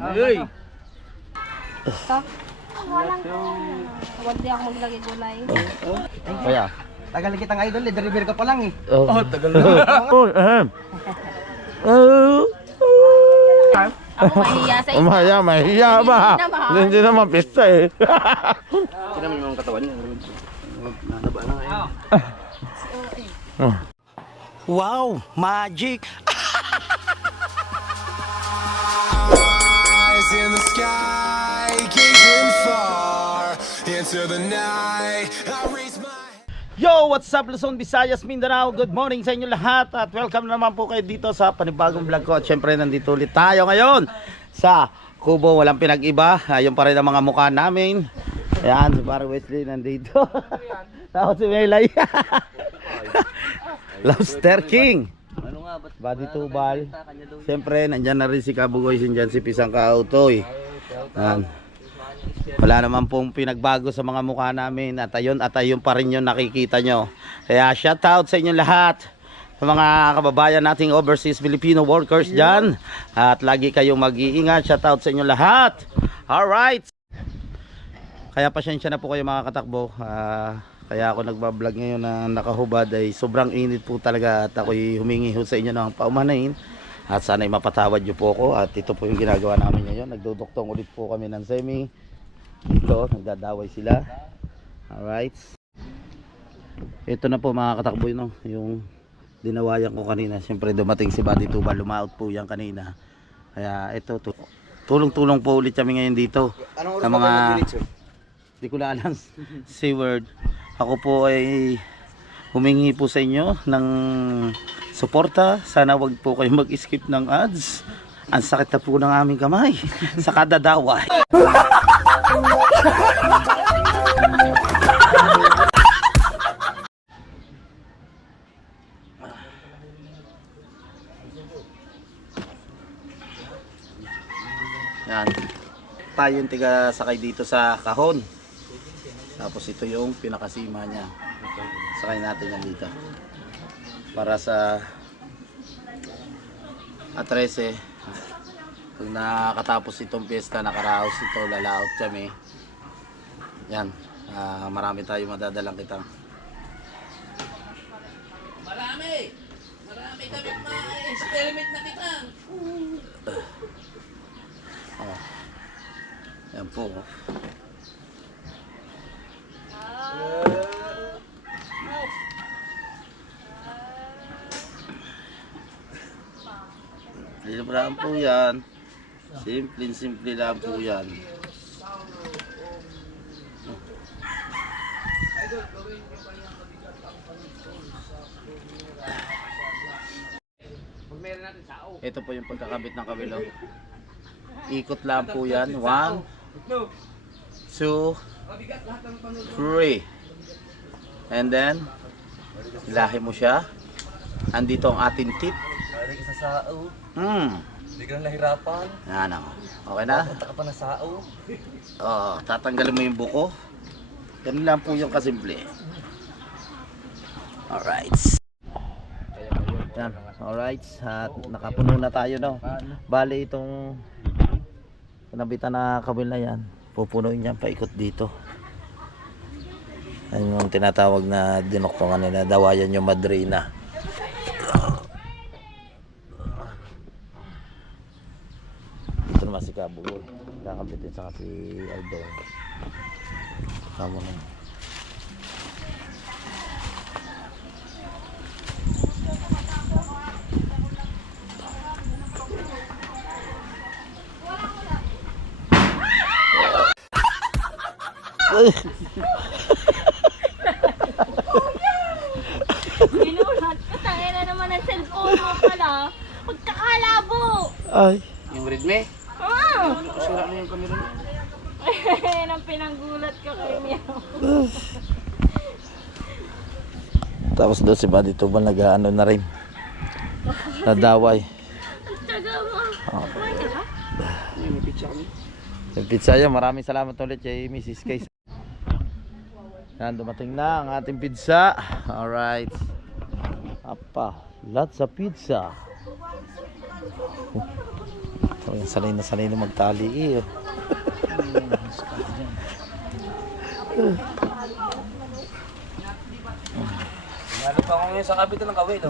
Uy! Stop. Huwag di ako maglagay gulay. Kaya. Tagal kitang idol, deliver ka pa lang eh. Oh, tagal na. Ako mahiya sa inyo. Mahiya ba? Hindi naman pista eh. Sino naman yung katawan niya? Nanaba na ngayon. Wow, magic! Eyes in the sky, gazing far into the night. I raise my Yo, what's up Luzon, Visayas, Mindanao? Good morning sa inyo lahat at welcome naman po kayo dito sa panibagong vlog ko. At syempre nandito ulit tayo ngayon sa Kubo, walang pinag-iba. Ayun pa rin ang mga mukha namin. Ayan, si Parang Wesley nandito. Tapos si Melay. Lobster King. Ano nga, ba't Body Tubal. Siyempre, nandyan na rin si Kabugoy, nandyan si Pisang Kautoy. Ayan. Wala naman pong pinagbago sa mga mukha namin at ayun pa rin yung nakikita nyo. Kaya shout out sa inyo lahat, sa mga kababayan nating overseas Filipino workers dyan. At lagi kayong mag-iingat. Shout out sa inyo lahat. Alright. Kaya pasensya na po kayo mga katakbo. Kaya ako nagbablog ngayon na nakahubad ay sobrang init po talaga. At ako'y humingi ho sa inyo ng paumanahin. At sana'y mapatawad nyo po ako. At ito po yung ginagawa namin ngayon. Nagduduktong ulit po kami ng semi. Dito, nagdadaway sila. Alright. Ito na po mga katakbo no, yung dinawayan ko kanina. Siyempre dumating si Body Tubal. Lumaot po yan kanina. Kaya ito, tulong-tulong po ulit kami ngayon dito. Anong Sa mga, di ko na alam, C-word. Ako po ay humingi po sa inyo ng suporta. Sana wag po kayo mag-skip ng ads. Ang sakit na po ng aming kamay sa kadadaway. Yan. Tayo yung tiga sakay dito sa kahon. Tapos ito yung pinakasima niya. Sakay natin yan dito. Para sa A13. Pag nakatapos itong piyesta, nakaraos ito, lalaot kami. Yan. Marami tayo madadalang kitang. Marami kami ma-experiment na kita. Yan po. Simple lang po yan. Simple lang po yan. Ito po yung pagkakabit ng kabilo. Ikot lang po yan. 1, 2, 3. And then ilahi mo siya. Andito ang ating tip. Balik sa sao. Hindi ka na nahirapan. Yan o. Okay na? Punta ka pa na sao. Oo, tatanggalin mo yung buko. Ganun lang po yung kasimple. Alright. Yan, alright. At nakapuno na tayo no. Bali itong pinabitan na kabil na yan, pupunuin yan paikot dito. Ayun yung tinatawag na dinuktungan nila, dawayan yung madrina. Ito naman si Kabugoy, kakabitin sa si Aldon. Tama na. Ginulat ko, tangin na naman ang cellphone mo pala. Pagkakalabo. Ay. Yung Redmi? Sira na yung camera niya. Yan ang pinanggulat ko kay Meow. Tapos doon si Body Tubal nag-ano na rin. Nadaway. Taga mo. Kumain ka ba? May pizza kami. Yung pizza yan, maraming salamat ulit kay Mrs. Case. Yan, dumating na ang ating pizza. Alright. Apa, lots of pizza. Oh, sanay na magtali eh. Lalo pa ako ngayon sa kabito ng kawil.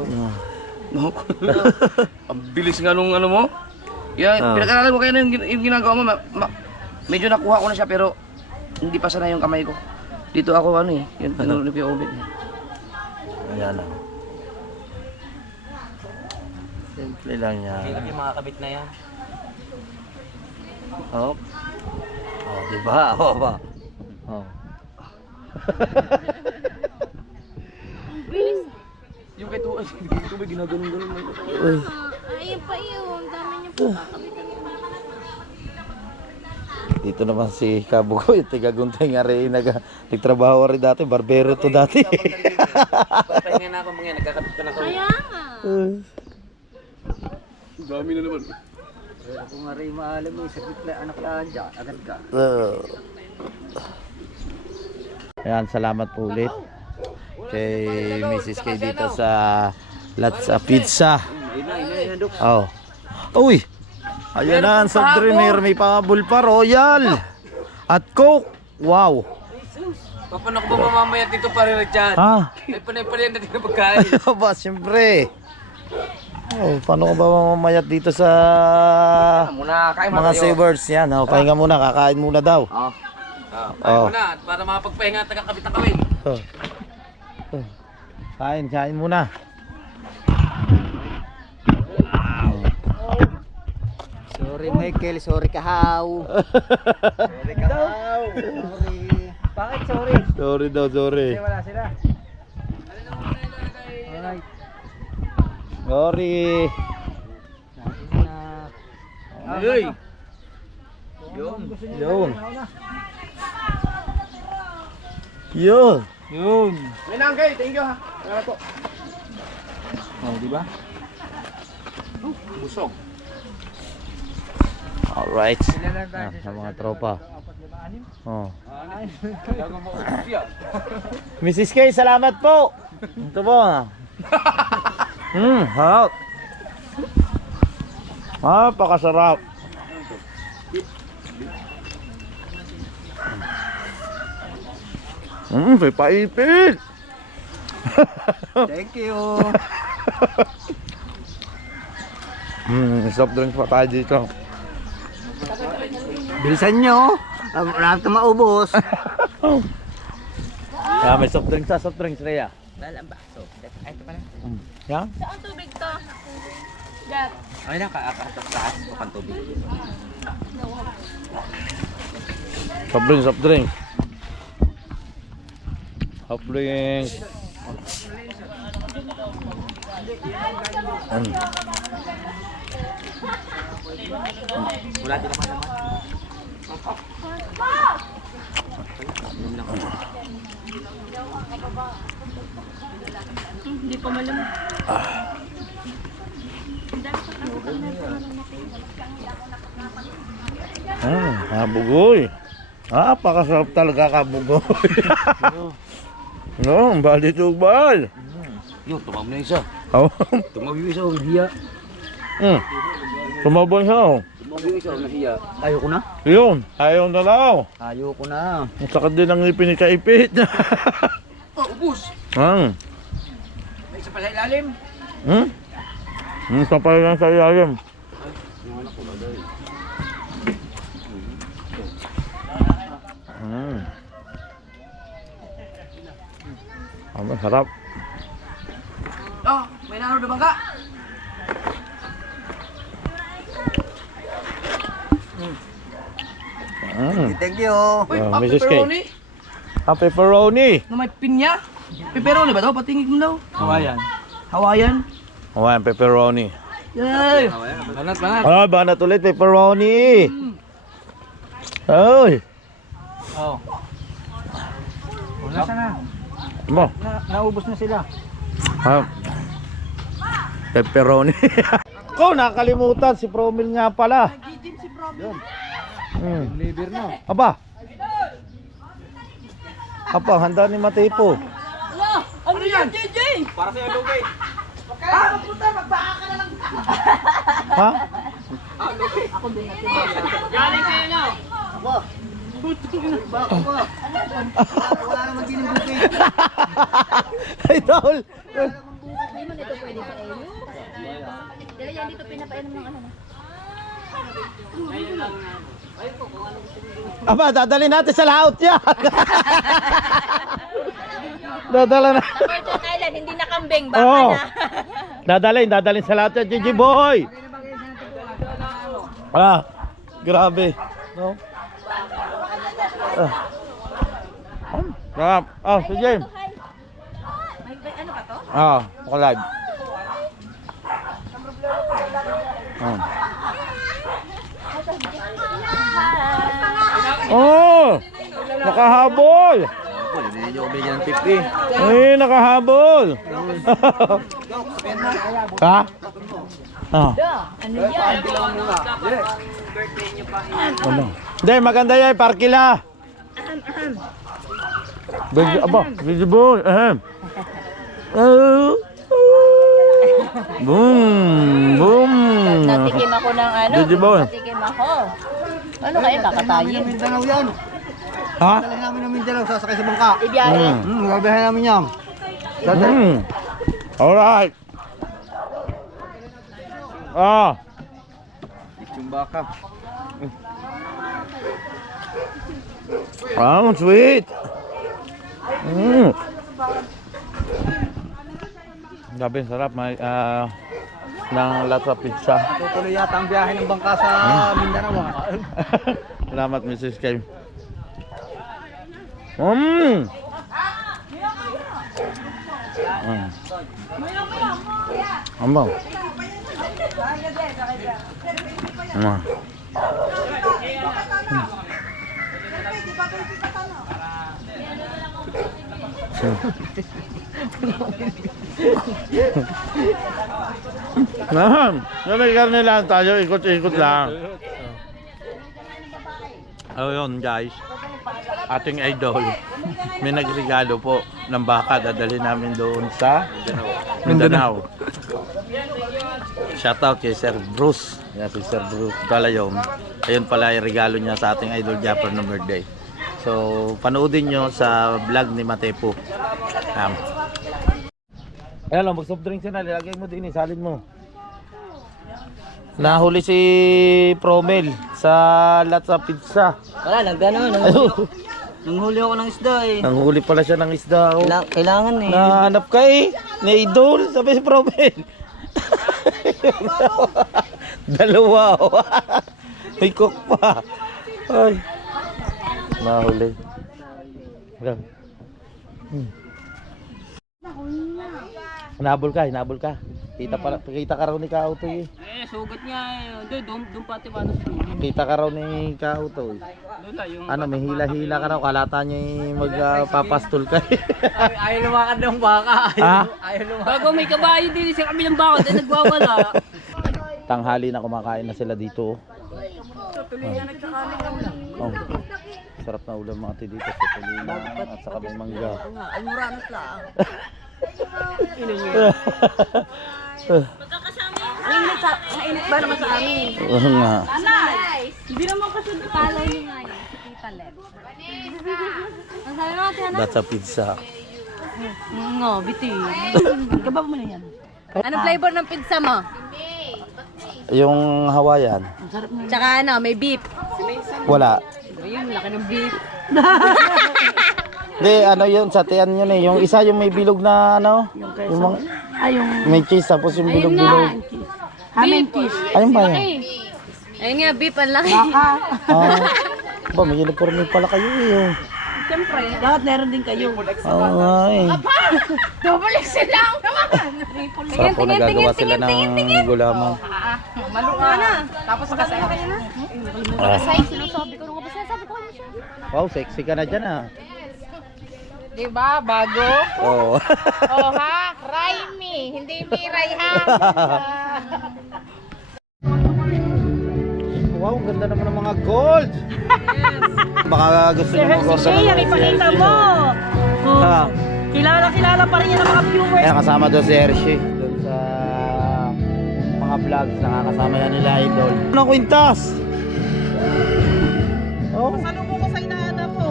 Ang bilis nga nung ano mo. Yeah, pinag-aralan ko kayo na yung ginagawa mo. Medyo nakuha ko na siya pero hindi pa sana yung kamay ko. Dito ako ano eh, yung tinulog yung ubit. Ayan na. Simple lang yan. Hirap yung mga kabit na yan. Oh. Oh, di ba? Oh, ba? Oh. Yung kay tubig ginaganon-ganon mo. Uy. Ayun pa yun. Dami niyo po kakabitan. Dito naman si Kabugoy, tiga-guntay nga rin, nagtrabaho rin dati, barbero to dati. Papahinga na ako mga nagkakabit pa ng kawil. Kaya nga. Dami na naman. Kung nga rin maalam mo, sakit na anak lang dyan, agad ka. Ayan, salamat po ulit kay Mrs. K dito sa Latsa Pizza. Oh. Uy! Ayan na, ang soft drink, may pabul pa, Royal at Coke. Wow. Paano ko ba mamamayat dito pa rin dyan? Ha? Ay panay-panay natin na pagkain. Ba, siyempre. Oh, paano ka ba mamamayat dito sa Muna, kain mga savers yan? Oh, pahinga muna, kakain muna daw. Oh. Kain mo na, para makapagpahinga at nagkakabit ng kawil. Oh. Oh. Kain muna. Sorry Michael, sorry Kahaw. Sorry Kahaw. Sorry. Bakit sorry? Sorry daw, sorry. Wala sila. Alright. Sorry. Ay. Yun. May nanggay, thank you ha. Salamat po. Oh, di ba? Busog. Alright. Sa mga tropa. Oh. Mrs. K, salamat po. Ito po. Harap. Pakasarap. Paipit. Thank you. Soft drink pa tayo dito. Bilisan nyo. Marami ka maubos. May soft drinks, Rhea. Wala ba? So, ito pala. Yan? Saan tubig to? Dad. Ay na, taas ko pang tubig. Soft drinks. Soft drinks. Wala din naman. Hindi pa malamig. Kabugoy. Pakasarap talaga Kabugoy. No, bali tugbal. Yun, tumawag na isa. Oh. Tumawag yung isa, nahiya. Tumabon siya. Tumawag yung isa, nahiya. Ayoko na. Yun, ayaw na daw. Ayoko na. Ang sakit din ang ngipin ni Kaipit. Oh, ubus. May isa pa sa ilalim. Kapal lang sa ilalim. Masarap. Oh, may naro na bangka. Thank you. Uy, Mrs. K. pepperoni. Pepperoni. Na may pinya. Pepperoni ba daw? Patingin mo daw. Hawaiian. Ayan, pepperoni. Yay! Banat. Banat ulit, pepperoni. Ay. Oh. Wala sana. Mo. Naubos na sila. Pepperoni. Ko, nakalimutan si Promil nga pala. Liver na. Aba. Handa ni Matepo. Ano yan, JJ? Para sa lugay. Ha? Idol! Dala yan dito pinapainom ng ano na. Aba, dadalhin natin sa laot yan. Dadala na. Sa Fortune Island, hindi na kambing, baka Oo. na. Dadalhin sa laot yan, Gigi boy. Ah, grabe. No? Sige. May ano ka to? Ako live. Nakahabol. Hindi nyo bigyan ng 50. Ay, nakahabol. Ha? Ano yan? Ano? Hindi, maganda yan, parkila. Busy boy. Boom, boom. Natikim ako ng ano? Busy boy. Natikim ako. Ano kaya kakatayin? Mindanao yan. Ha? Dali namin ng Mindanao, sasakay sa bangka. Ibiyari. Gabihan namin yan. Alright. Yung baka. Sweet. Grabe, sarap. May, ng lasa pizza. Tutuloy yata ang biyahe ng bangka sa Mindanao. Salamat, Mrs. Kim. Ambang. May karne lang tayo, ikot-ikot lang. Ayun guys, ating idol, may nagregalo po ng baka, dadalhin namin doon sa Mindanao. Shoutout kay Sir Bruce. Yan si Sir Bruce Galayong. Ayun pala yung regalo niya sa ating idol Japper ng birthday. So, panoodin nyo sa vlog ni Matepo. Ayan lang, mag-soft drinks na, lilagay mo din, isalin mo. Nahuli si Promel sa Latsa Pizza. Wala, nagdano. Nanghuli ako ng isda eh. Nanghuli pala siya ng isda. Kailangan eh. Nahanap ka eh. Ni Idol, sabi si Promel. Dalawa. May cook pa. Ay. Nahuli. Hinabol ka. Kita ka raw ni Kautoy eh. Sugat niya eh. Doon pati paano sa Kita ka raw ni Kautoy. Ano, may hila-hila ka raw. Kalata niya magpapastol ka eh. Ayaw lumakad ng baka. Ayaw lumakad. Bago may kabayo din sa kami ng baka. Dahil nagwawala. Tanghali na kumakain na sila dito. Sarap na ulam mga dito sa tulina at saka may mangga. Ay, muranas lang. Mainit ba naman sa amin? Oo nga. Hindi naman kasi palay ni nga yun. Talet. Ang sabi mo natin, That's a pizza. Nga, biti. Kababa mo na yan. Anong flavor ng pizza mo? Yung Hawaiian. Tsaka ano, may beef. Wala. Ayun, laki ng beef. Hindi, ano yun, sa tiyan yun eh. Yung isa yung may bilog na ano. Yung may cheese tapos yung bilog-bilog. Hamen cheese. Ayun ba yun? Ayun nga, beef, ang laki. Ba, may uniforme pala kayo eh. Siyempre, dapat meron din kayo. Oo nga eh. Double XL lang naman. Sarap po nagagawa sila ng gulaman. Maluka na. Tapos kasaya kayo na. Sinasabi ko nung sinasabi ko ano siya. Wow, sexy ka na dyan ah. Diba? Bago? Oo. Oh ha? Raimi. Hindi Miray ha? Wow, ang ganda naman ng mga gold. Baka gusto niyo mag-order ng ipakita mo. Ha? Kilala pa rin yan ng mga viewers. Ayan, kasama doon si Hershey. Doon sa mga vlogs, nakakasama yan nila idol. Ano kwintas? Oh. Salubong ko sa inaanap ko.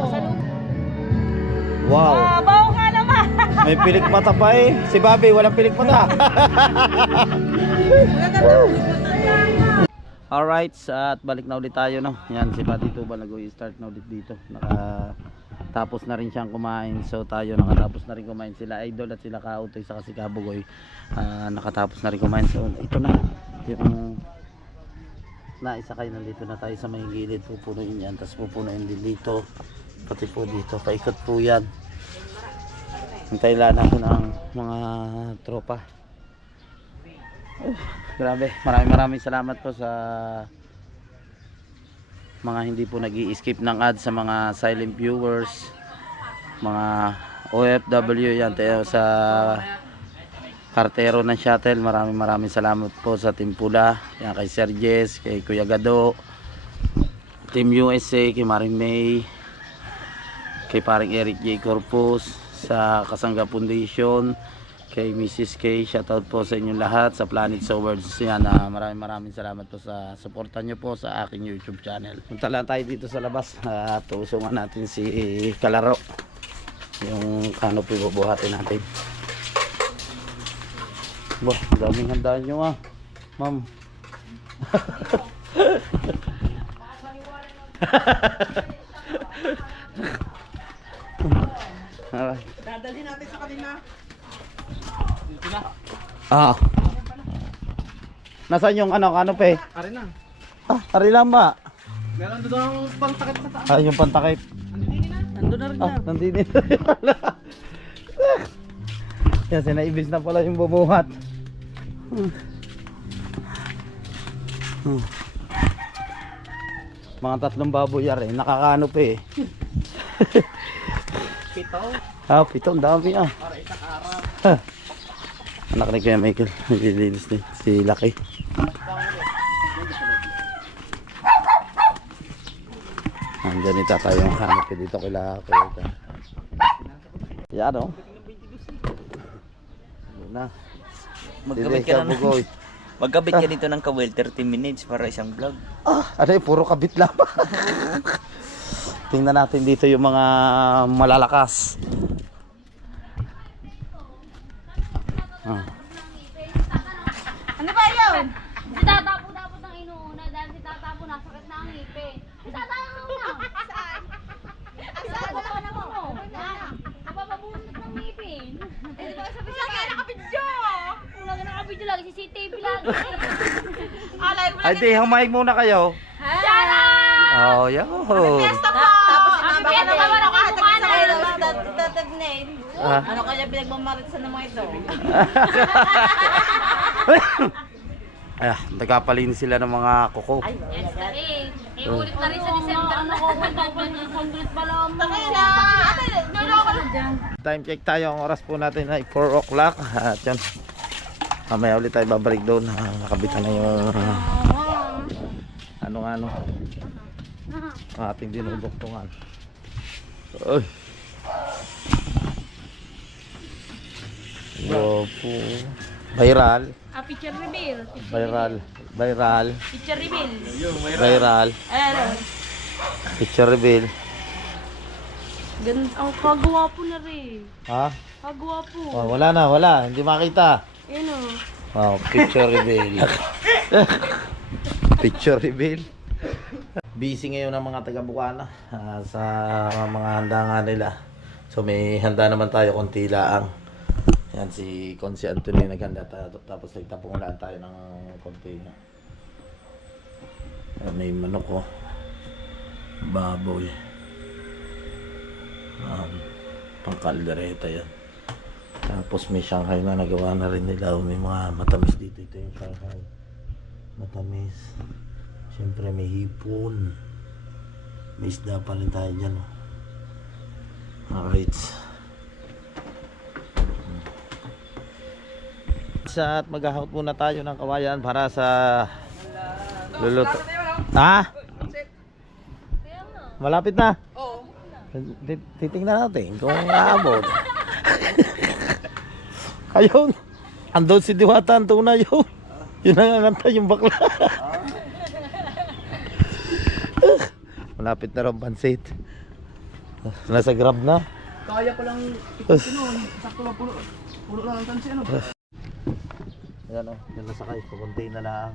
Wow. Bawo nga naman. May pilik mata pa eh. Si Bobby walang pilik mata. Alright, at balik na ulit tayo no. Yan si Pati Tuba nag-start na ulit dito. Nakatapos na rin siyang kumain. So tayo nakatapos na rin kumain, sila idol at sila Kautoy saka si Kabugoy. Nakatapos na rin kumain. So ito na yung naisakay, nandito na tayo sa may gilid. Pupunuin yan, tapos pupunuin din dito, pati po dito, paikot po yan. Hintay lang ako ng mga tropa. Grabe, maraming salamat po sa mga hindi po nag-i-skip ng ads, sa mga silent viewers, mga OFW yan tayo sa kartero ng shuttle. Maraming salamat po sa Team Pula, yan, kay Sir Jess, kay Kuya Gado, Team USA, kay Maring May, kay paring Eric J. Corpus, sa Kasangga Foundation, kay Mrs. K. Shoutout po sa inyong lahat, sa Planet Sowards yan. Maraming salamat po sa suporta nyo po sa aking YouTube channel. Punta lang tayo dito sa labas at tusungan natin si Kalaro, yung canopy bubuhatin natin. Bah, daming handaan nyo ah, ma'am. Dadalhin natin sa kanila. Ah. Nasaan yung canopy? Ari na. Ari lang ba? Meron doon ang pangtakip sa taas. Yung pantakip. Nandun na rin na. Nandito na. Yan, sinaibis na pala yung bumuhat. Mga 3 baboy yan nakakanope eh. Pito. 7, ang dami ah. Para isang araw. Anak ni Kuya Michael, nililinis din si Lucky. Andyan tayo yung canopy dito kila Kuya. Yan o. Na. Magkabit ka na Bugoy. Magkabit ka dito ng kawil 30 minutes para isang vlog. Ano yun, puro kabit lang. Tingnan natin dito yung mga malalakas. Ano ba yun? Si Tatapo dapat ang inuuna dahil si Tatapo nasakit na ang ngipin. Si Tatapo na! Saan? Saan ba naman ako? Napapabunot ng ngipin. Eh, di ba sabi siya kaya nakabidyo? Una ka nakabidyo lagi, CCTV lagi. Alay mo Ay di, humayag muna kayo. Shara! Oh, yo. Tapos sinabi ko naman ako mukha na yun. Ano kaya pinagmamaritisan ng mga ito? Nagkapalinis sila ng mga kuko. Yes, eh. Iulit na rin sa December. Ano ko, 1,100 pala mo. Time check tayo, ang oras po natin ay 4 o'clock. At yun, mamaya ulit tayo babalik doon. Nakabitan na yung ano ating dinuduktungan. Uy. Guwapo. Viral. Picture reveal. Viral. Picture reveal. Viral. Ano? Picture reveal. Ganda. Ang kagwapo na rin. Ha? Kagwapo. Oh, wala. Hindi makita. Yan o. Oh, picture reveal. Picture reveal. Busy ngayon ang mga taga Bukana sa mga handa nga nila. So may handa naman tayo, konti laang. Yan si Consi Anthony naghanda tayo, tapos nagtapong lang tayo ng konti. May manok ko. Baboy. Pangkaldereta yan. Tapos may Shanghai na nagawa na rin nila. May mga matamis dito. Ito yung Shanghai. Matamis. Siyempre may hipon. May isda pa rin tayo dyan. Alright. At maghahakot muna tayo ng kawayan para sa luluto. Ha? Malapit na? Oo. Titingnan natin kung aabot. Ayun. Andun si Diwata, ang tunay yun. Yun nanganganta yung bakla. Malapit na raw pansit. Nasa grab na. Kaya ko lang ikutin nun. Sakto lang puno. Puno lang ang tansi ano. Ayan o, yan nasakay. Kukunti na lang.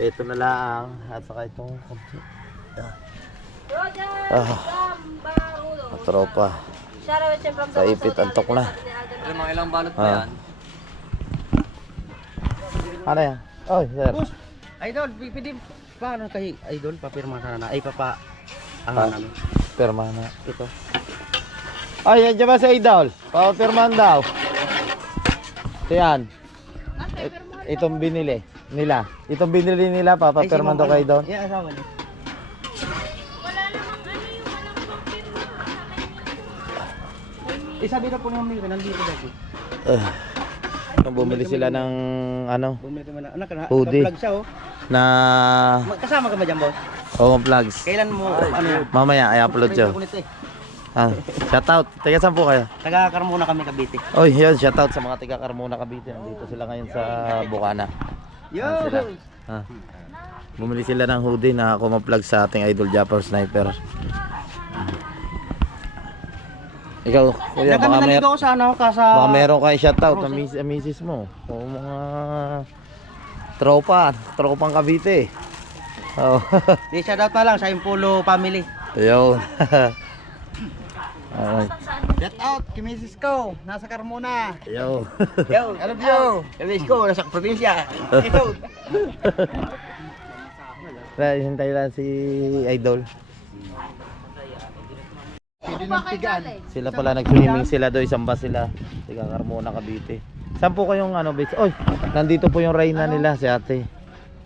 Ito na lang. At saka itong kunti. Tropa. Kaipit, antok na. Alam mga ilang balot pa yan. Ano yan? Oh, sir. Idol, pwede paano kay Idol papirma sana na ay papa Ah, pirma na. Ito. Ay, yan dyan ba sa Idol? Papapirmahan daw. Ito yan. Itong binili nila. Itong binili nila, papapirmahan daw kay Idol. Yeah, asawa niya. Isabi na po namin yun, nandito dati. Nung bumili sila ng ano, Bumili mo na, anak na, Hoodie. naka-vlog siya oh. na Kasama ka ba dyan, boss? plugs. Kailan mo, ano yan? Mamaya, i-upload Friend yun. ko nito eh. Shoutout. Taga saan po kayo? Taga Carmona kami, Cavite. Oy, yun, shoutout sa mga taga Carmona, Cavite. Nandito sila ngayon sa Bukana. Yo! Sila. Bumili sila ng hoodie na kumaplug sa ating Idol Japper Sniper. Ikaw, kuya, Kami naligaw sa ano, baka meron kayo shoutout na misis mo. O mga tropang Cavite. Oh. Di shout out na lang sa Impolo family. Ayun. Alright. Shout out, kimisis ko, nasa Carmona. Yo. Yo, I love you. Kimisis ko, nasa probinsya. Ito. Hintay lang si Idol. Sila pala nag-swimming sila doon, isang bus sila. Tiga Carmona, Cavite. Saan po kayong ano, base? Oy, nandito po yung Reyna nila, si ate.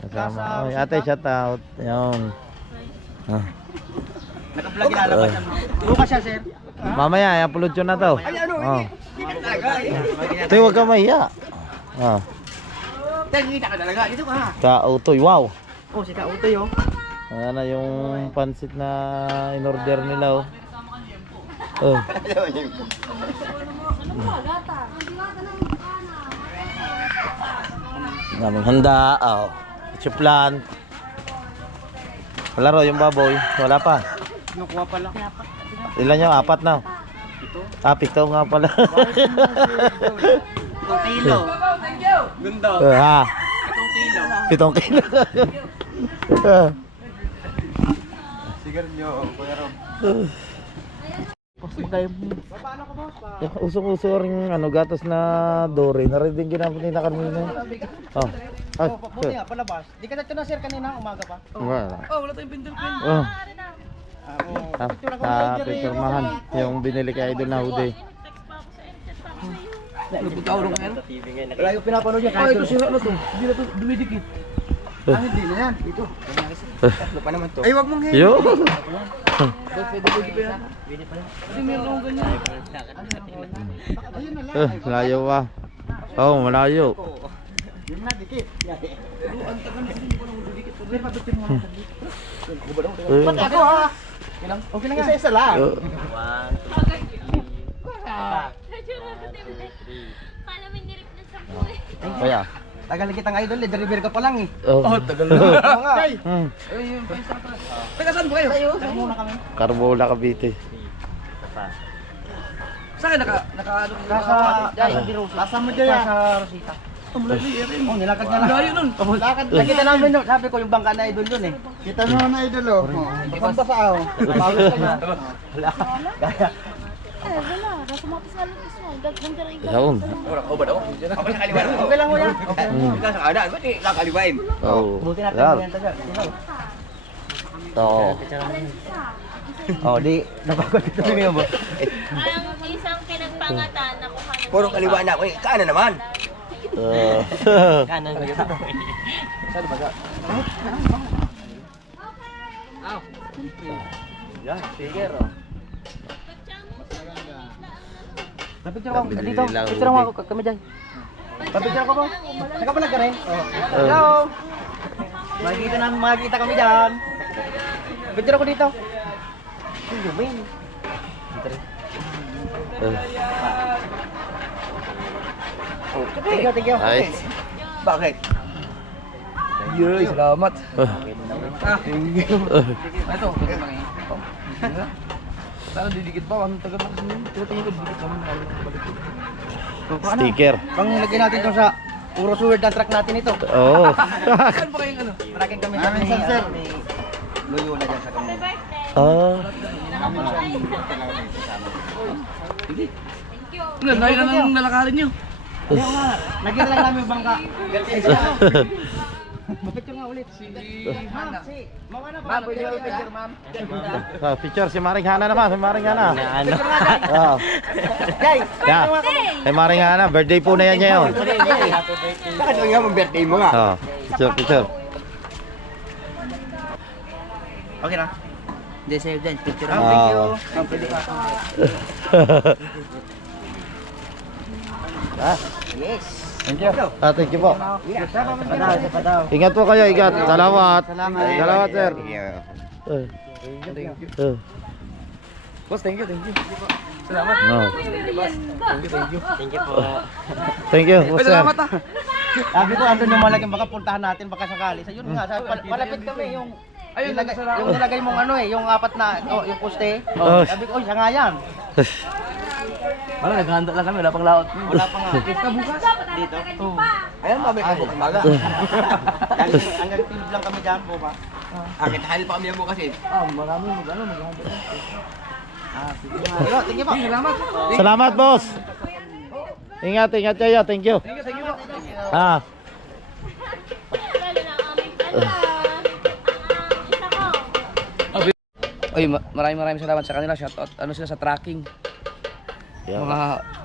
Kasama. Oy, ate, shout out. Ayun. Naka-vlog ilalabas yan. Bukas siya, sir. Mamaya, i-upload yun na to. Oh. Ito, huwag ka mahiya. Kita ka talaga, dito ka ha. Ka-autoy, wow. Oh, si Kautoy oh. Ayan na yung pansit na in-order nila, oh. Oh. Daming handa, oh. Chuplan. Wala ro yung baboy, wala pa. Nakuha pala. Ilan nyo? Apat na. Pito nga pala. 2 kilo. Ganda. Ha? 7 kilo. Sigarilyo, Kuya Rob. Usong-uso rin ano, gatas na Dory. Narinig ginamit nila kanina. Oh. Ay, Buti nga, palabas. Di ka dito na sir kanina, umaga pa. wala. Oh, wala tayong pindel pen. Oh. Pipirmahan yung binili kay Idol na hoodie. Nagpunta ako ngayon. Wala yung pinapanood niya Oh, kahit ito sira na to. Hindi na to dumidikit. hindi na yan. Ito. Tatlo pa naman to. Ay, wag mong hingin. Yo. Pwede pa yan. Kasi meron akong ganyan. Malayo pa. Oh, malayo. Yun na, dikit. Pati ako ha. Okay lang nga. Isa-isa lang. Kaya. Tagal na kitang idol, deliver ka pa lang eh. Oh, tagal na. Oo nga. Taga saan po kayo? Muna kami. Carbola, Cavite. Saan kayo naka Nasa mo dyan yan. Sa Rosita. Ang malayo rin. Oh, nilakad na lang. Layo nun. Lakad. Nakita namin yun. Sabi ko yung bangka na idol yun eh. Kita mo na idol oh. Basa ako. Pawis ka na. Wala. Kaya. Yun. Okay lang mo yan. Oh. Buti na Yan. kami yan taga. Oo. Oh, di napagod ito niyo mo. Ang isang pinagpangatan na kuha ng Puro kaliwa na ako. Kanan naman. Kanan na ito. Saan ba? Yan, figure oh. Napicture ko dito. Picture mo ako kami dyan. Papicture ko po. Nakapalag ka rin? Hello. Makikita kami dyan. Picture ako dito. Yung win. Thank you. Nice. Bakit? Yay, salamat. Ito, sana didikit pa, anong tagal na kasi yun? Tingin ko didikit naman. Sticker. Pang lagyan natin ito sa puro suwerd ng truck natin ito. Oo. Saan ba kayong ano? Maraming kami sa sir. May luyo na dyan sa kami. Ah. Ano, dahil na nang lalakarin nyo. Lagyan na lang namin yung bangka. Mapicture nga ulit. Hana. Ma'am, ano Ma'am, pwede kayo picture, ma'am. Picture si Maring Hana naman, si Maring Hana. Ano? Oo. Jay! Yeah. Kay Maring Hana, birthday po na yan niya yun. Bakit yung yung birthday mo nga? Oo. Picture. Okay na. Hindi, sa'yo dyan. Picture Ah, thank you. okay. Pwede ka. Yes. Thank you. Thank you po. Padaw. Ingat po kayo, ingat. Salamat. Salamat. Salamat, sir. Boss, thank you. Salamat. No. Thank you po. Thank you, Ay, sir. salamat ah. Sabi ko, andun yung malaking baka puntahan natin baka sakali. Sa yun nga, malapit kami yung Ayun, yung nilagay mong ano yung apat na, yung poste. Oh. Sabi ko, siya nga yan. Wala, naghahanda lang kami, wala pang laot. Wala pa nga. Kita bukas. Dito. Ayan, mabay ka bukas maga. Hanggang tulog lang kami dyan po ba? Akit hali pa kami yan bukas eh. Marami maghahanda. Pero, tingin po. Salamat. Salamat, boss. Ingat kayo. Thank you. Thank you po. Ah. Ay, maraming salamat sa kanila. Shoutout. Ano sila sa tracking. Yeah.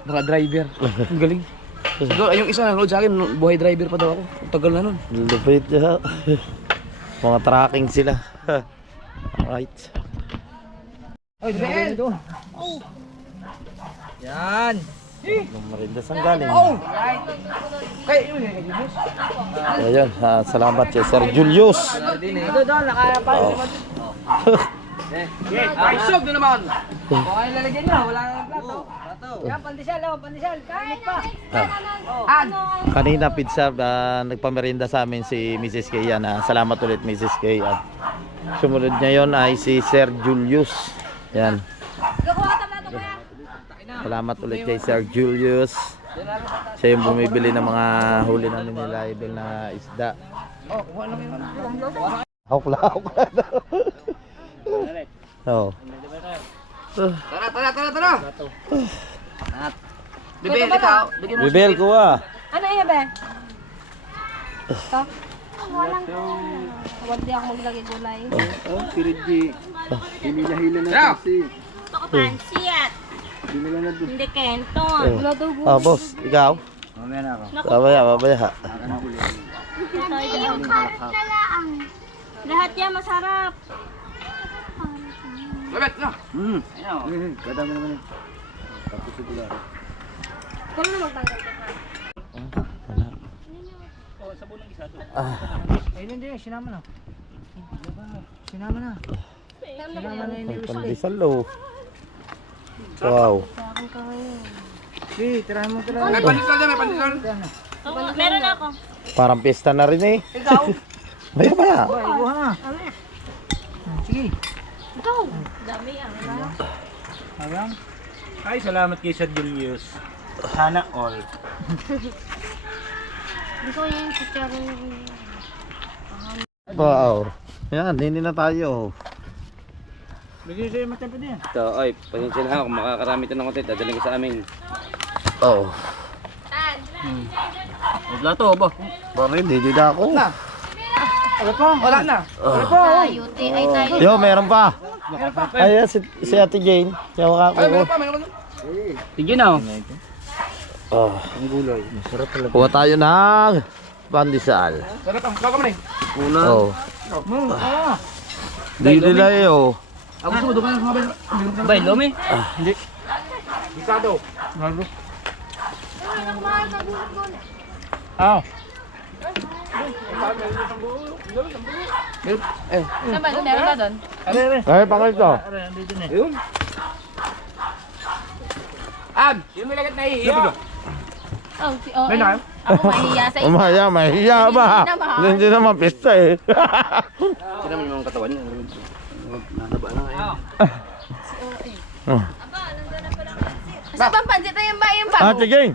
Mga driver. Ang galing. Siguro, yung isa nanonood sa akin, buhay driver pa daw ako. Ang tagal na nun. Lupit niya. Mga tracking sila. Right. Ay, Bel! Yan! Marindas ang galing. Oh! Kay, yun yung Julius. Ayun, salamat kay Sir Julius. Ito doon, nakapal. Ay, sub na naman! Kung ano lalagyan nyo, wala nang plato. Yan, pandesal, kainit pa. An! Kanina pizza, nagpamerinda sa amin si Mrs. Kay yan. Salamat ulit Mrs. Kay. At sumunod niya yon ay si Sir Julius. Yan. Salamat ulit kay Sir Julius. Siya yung bumibili ng mga huli namin nila idol na isda. Oh, kuha lang yun. Hawkla. Oo. Tara! Bibel, ikaw. Bigyan mo. Bibel ko ah. Ano iya be? Ito? Walang Huwag di ako maglagay gulay. Tara! Gusto ko pansiyat. Hindi kento. Ah, boss, ikaw? Mamaya na ako. Babaya. Ito yung karat na lang. Lahat yan masarap. Labet na! Kadami naman yun. Kung ano magtanggal ka ha? Ayun hindi, sinama na. Sinama na. May pandesal oh. Wow. Sige, tirahan mo. May pandesal dyan, may pandesal. Oo, meron ako. Parang pista na rin eh. Ikaw? Maya. Ikuha na. Sige. Ikaw! Dami ang Hanggang. Ay, salamat kay Sir Julius. Sana all. Hindi ko yung picture Wow. Yan, hindi na tayo. Bigay sa'yo matapad yan. Ito, ay, pasensya na ako. Makakarami ito ng konti. Dadaling ko sa amin. Oh. Wala to, ba? Bakit? Hindi na ako. Wala na. tayo. Ay tayo. Yo, meron pa. Ayan, si Ate Jane. Siya Ay, meron makako. pa. Sige na. Oh. Ang gulay. Masarap talaga. Kuha tayo ng pandesal. Sarap ang kaka mo na eh. Oh. Dili na oh. Ako gusto mo, doon ka na sumabay. Bay, lomi? Hindi. Bisado. Aw. Meron na doon? Ay, pakal to. Ab, yung may lagat na iyo. Oh, si OM. May na. Ako mahihiya sa Mahiya ba? Hindi naman pista eh. Sino naman yung katawan niya? Nanaba na ngayon. Sa bang pansit na yan ba yung bago? Sige.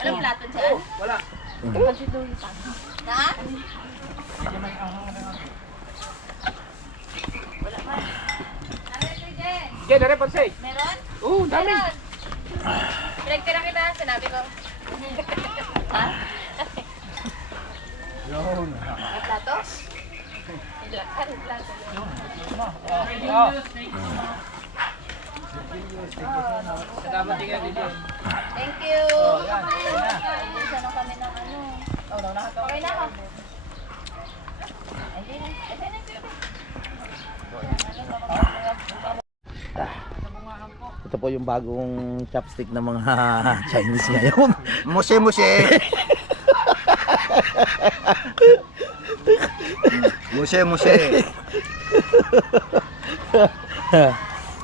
Walang plato dyan? Wala. Pansit doon yung bago. Na? Wala pa. Diyan, nare pansay. Meron? Oo, dami. Meron. Pinagtira kita, sinabi ko. Ha? May plato? May plato. Thank you. Sana kami ng ano. Okay na ako. Ito po yung bagong chopstick ng mga Chinese ngayon. Muse. Muse.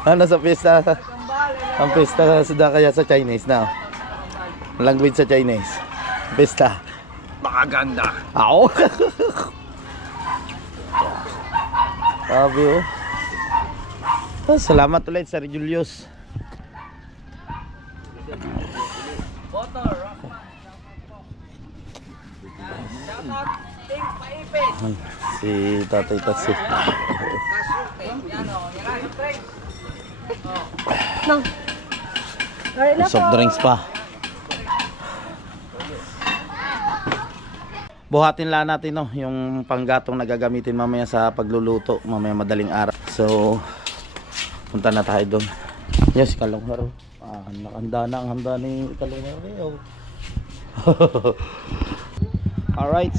Ano sa pista? Ang pista sa kaya sa Chinese na. Language sa Chinese. Pista. Makaganda. Ako. Sabi oh. Salamat ulit Sir Julius. Si Tatay Tatsi. Soft drinks pa. Buhatin lang natin no, yung panggatong na gagamitin mamaya sa pagluluto, mamaya madaling araw. So, punta na tayo doon. Yes, Kalungharo. Nakahanda na ang handa ni Kalungharo. Alright.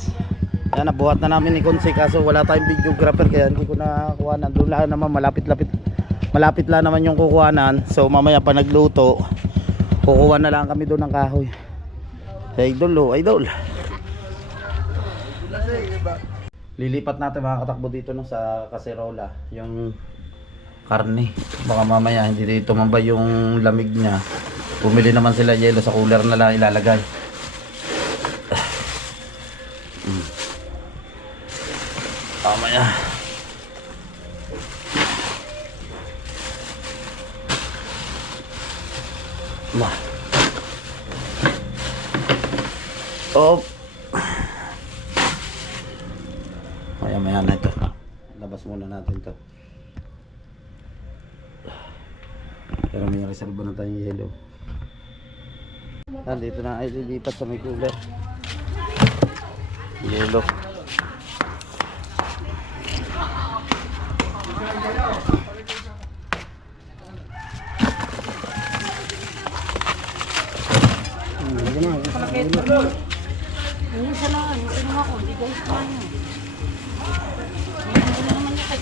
Yan, nabuhat na namin ni Konse kaso wala tayong videographer kaya hindi ko nakuha na. Doon lang naman malapit lang naman yung kukuhanan. So mamaya pa nagluto kukuha na lang kami doon ng kahoy. Idol oh, idol. Lilipat natin mga katakbo dito no, sa kaserola yung karne. Baka mamaya hindi dito tumambay yung lamig niya. Bumili naman sila yelo sa cooler na lang ilalagay. Mamaya. Oh. Maya na ito. Labas muna natin ito. Pero may reserva na tayong yelo. Dito na ay lilipat sa may cooler. Yelo.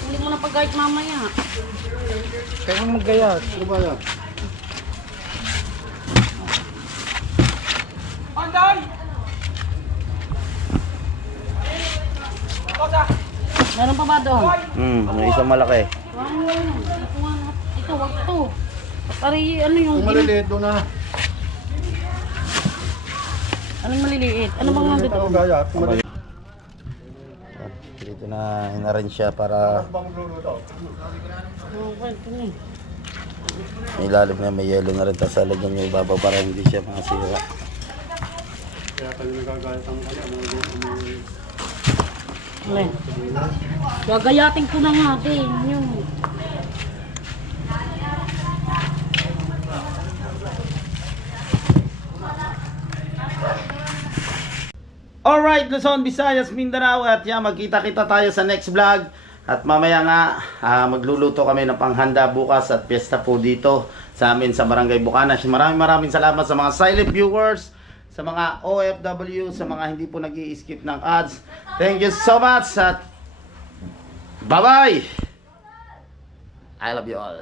Hindi mo na pag-guard mamaya. Kaya mo mag-gayat. Ano ba yan? Meron pa ba doon? May isang malaki. Ito, wag to. Pari, ano yung... Kung maliliit doon na. Anong maliliit? Ano bang nandito? Ang gayat. Kung maliliit. Dito na in-arrange siya para may ilalim na may yelo na rin tapos sa lagyan yung ibabaw para hindi siya masira. Gagayatin ko na nga din. Yung... Alright, Luzon, Visayas, Mindanao at yan, magkita-kita tayo sa next vlog. At mamaya nga, magluluto kami ng panghanda bukas at piyesta po dito sa amin sa Barangay Bukanas. Maraming salamat sa mga silent viewers, sa mga OFW, sa mga hindi po nag-i-skip ng ads. Thank you so much at bye-bye! I love you all.